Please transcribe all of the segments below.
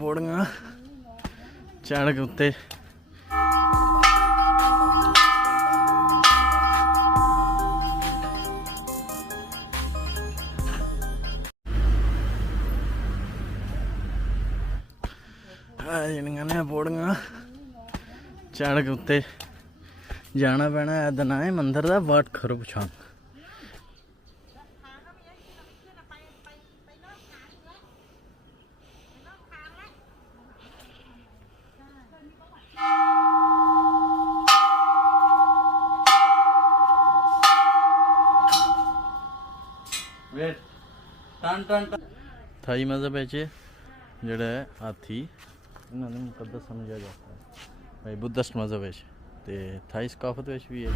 ਪੌੜੀਆਂ ਚੜ੍ਹ ਕੇ ਉੱਤੇ ਜਿਹੜੀਆਂ ਨੇ ਪੌੜੀਆਂ ਚੜ੍ਹ ਕੇ ਉੱਤੇ ਜਾਣਾ ਪੈਣਾ। ਇਹਦਾ ਨਾਂ ਹੈ ਮੰਦਿਰ ਦਾ ਵਟ ਖਰਬਛਾਨ। थाई मज़हब है जोड़ा है हाथी इन्होंने मुकद्दस समझा जाता है भाई बुद्धिस्ट मज़हब है तो थाई सकाफत भी है।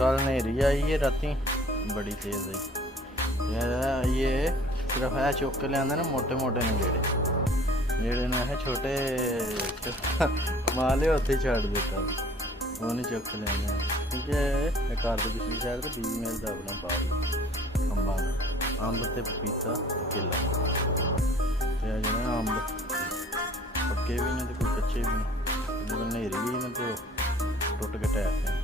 कल नेरी आई है राती बड़ी तेज़ आई। ये सिर्फ है चुक के लिया ना मोटे मोटे ने जेड़े ने है छोटे माले उत्थे छड़ दिता वो नहीं चुक के लिया क्योंकि घर के पिछली साइड तो 20 मील का अपना बाग अंबा अंब ते पपीता केला जो अंब पक्के भी ने तो कोई कच्चे भी ने नेरी भी ने तो टुट के टैर ने।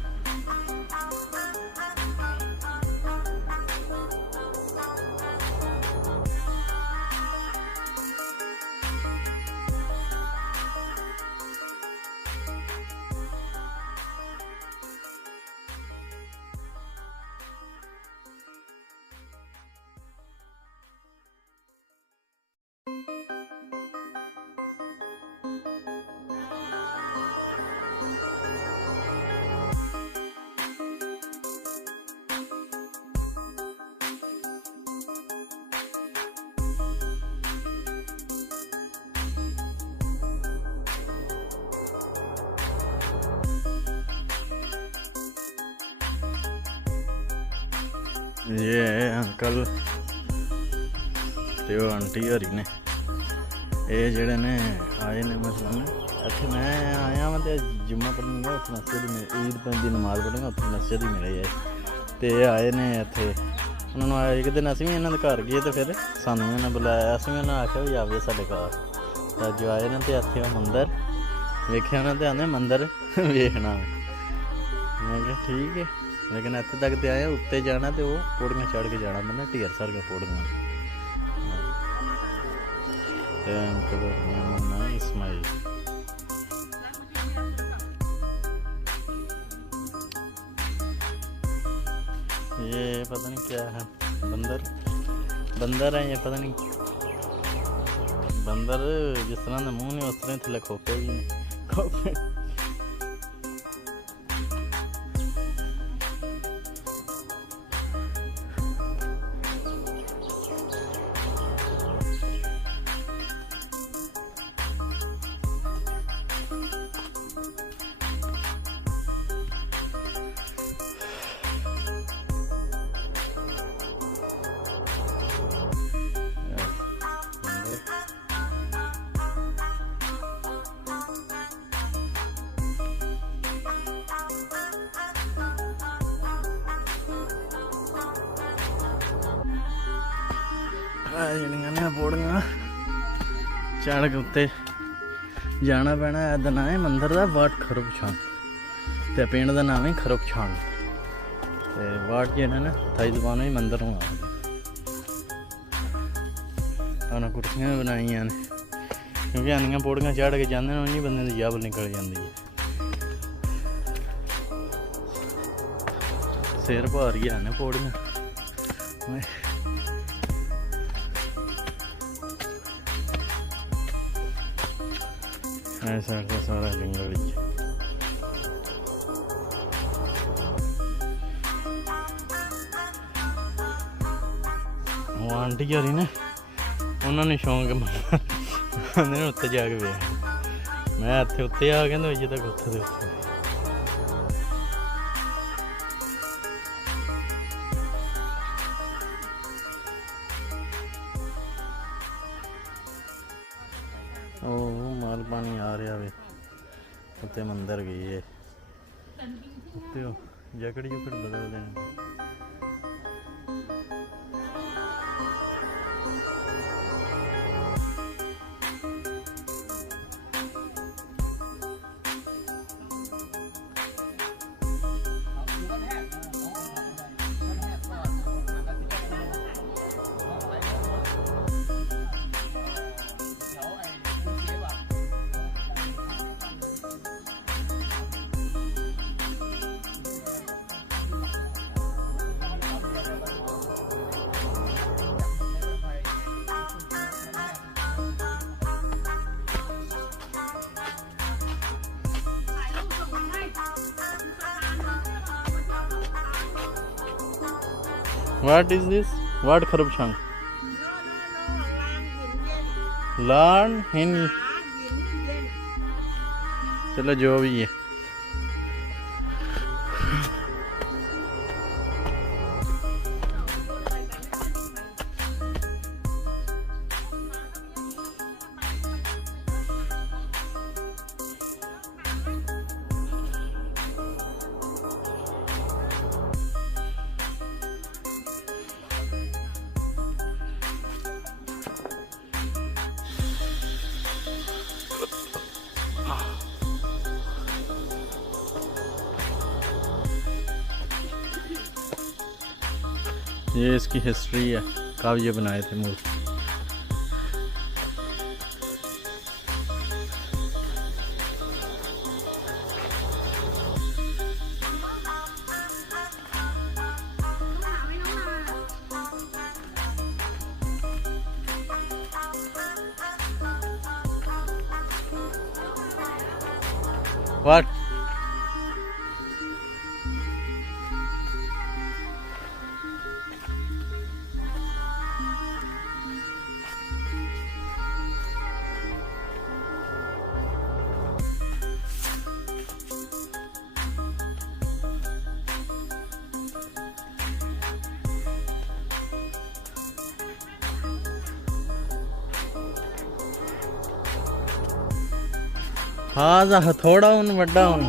ये है अंकल ते आंटी हरी ने ये जेड़े ने आए ने मतलब इत्थे मैं आया मैं तो जुम्मा पढ़न गया उत्थे मस्जिद ईद दी नमाज पढ़न उत्थे मस्जिद ही मिले है ते आए ने इत्थे उन्होंने आया एक दिन असीं भी इन्हां दे घर गए तो फिर सानूं इन्हां बुलाया असीं भी उन्हां आख्या भी आवे साडे घर ते जो आए ने ते इत्थे मंदर वेख्या उन्हां ते आंदे मंदर वेखना मैं कहा ठीक है लेकिन इत्थे तक तो आया उत्ते जाना तो वो पौड़ियां चढ़ के जाना मैंने ढेर सारियां पौड़ियां इस्माइल ये पता नहीं क्या है बंदर है ये पता नहीं बंदर जिस तरह का मुँह नहीं उस तरह थले खोपे भी नहीं खोपे ਜਿਹੜੀਆਂ ਨੇ ਪੌੜੀਆਂ ਚੜ੍ਹ ਕੇ ਉੱਤੇ ਜਾਣਾ ਪੈਣਾ। ਇਹਦਾ ਨਾਂ ਹੈ ਮੰਦਰ ਦਾ ਵਾਟ ਖਰਬਛਾਨ ਤੇ ਪਿੰਡ ਦਾ ਨਾਮ ਹੈ ਖਰਬਛਾਨ ਤੇ ਵਾਟ ਜਿਹੜਾ ਨਾ ਥਾਈ ਜ਼ਬਾਨ ਵਿੱਚ ਮੰਦਰ ਨੂੰ ਆਉਂਦਾ। ਉਹਨਾਂ ਕੁਰਸੀਆਂ ਵੀ ਬਣਾਈਆਂ ਨੇ ਕਿਉਂਕਿ ਆਨੀਆਂ ਪੌੜੀਆਂ ਚੜ੍ਹ ਕੇ ਜਾਂਦੇ ਨੇ ਉਨੀ ਬੰਦੇ ਦੀ ਜਬ ਨਿਕਲ ਜਾਂਦੀ ਹੈ। ਸਿਰ ਭਾਰੀ ਨੇ ਪੌੜੀਆਂ साइड से सारा जंगल ही आंटी हरी ने उन्होंने शौक आंदे उत्ते जाके वे मैं इत्थे उत्ते आ गया अजे तक उत्थे दे उत्ते माल पानी आ रहा वे उत्ते मंदिर गई है उत्ते जैकेट जुकट बदल देने What is this? What Kharbchang? Lan Hin. चलो जो भी है ये इसकी हिस्ट्री है, कब ये बनाए थे मूर्ति। What? हाँ हथौड़ा उन वड्डा उन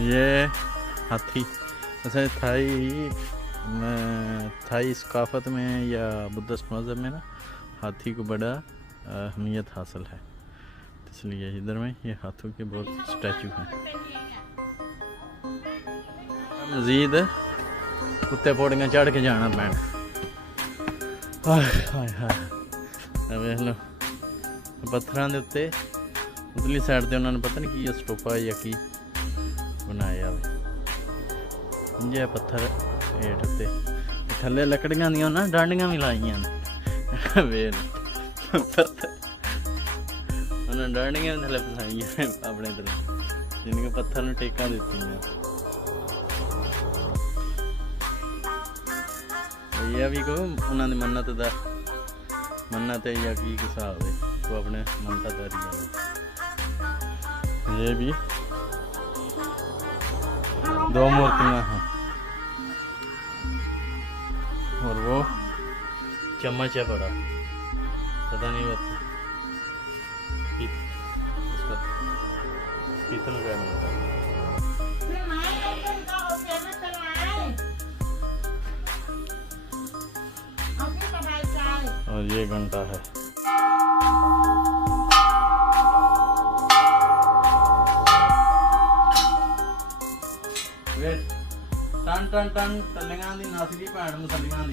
ये हाथी। अच्छा थाई सकाफत में या बुद्धिस्ट मज़हब में ना हाथी को बड़ा अहमियत हासिल है, इसलिए इधर में ये हाथों के बहुत स्टैचू हैं। मज़ीद उत्ते पौड़ियाँ चढ़ के जाना पैना। हाय हाय वेख लो पत्थरों के उत्ते उतली साइड से उन्होंने पता नहीं की स्टोपा या की बनाया जे पत्थर हेठ उत्ते थल्ले लकड़ियां दियां ना डांडियां भी लाइयां ने वेल उन्होंने डांडियां भी थल्ले फसाइयां अपने तरफ जिनके पत्थर ने टेका दित्तियां। ये भी को उन्होंने मन्नत है या की हिसाब है वो अपने मनता तारी। ये भी दो मूर्तियाँ हैं और वो चम्मच है बड़ा, पता नहीं होता पीतल का मिलता। और ये घंटा है। टन टन टन टलियां दी नसली भैन मसलियां दी।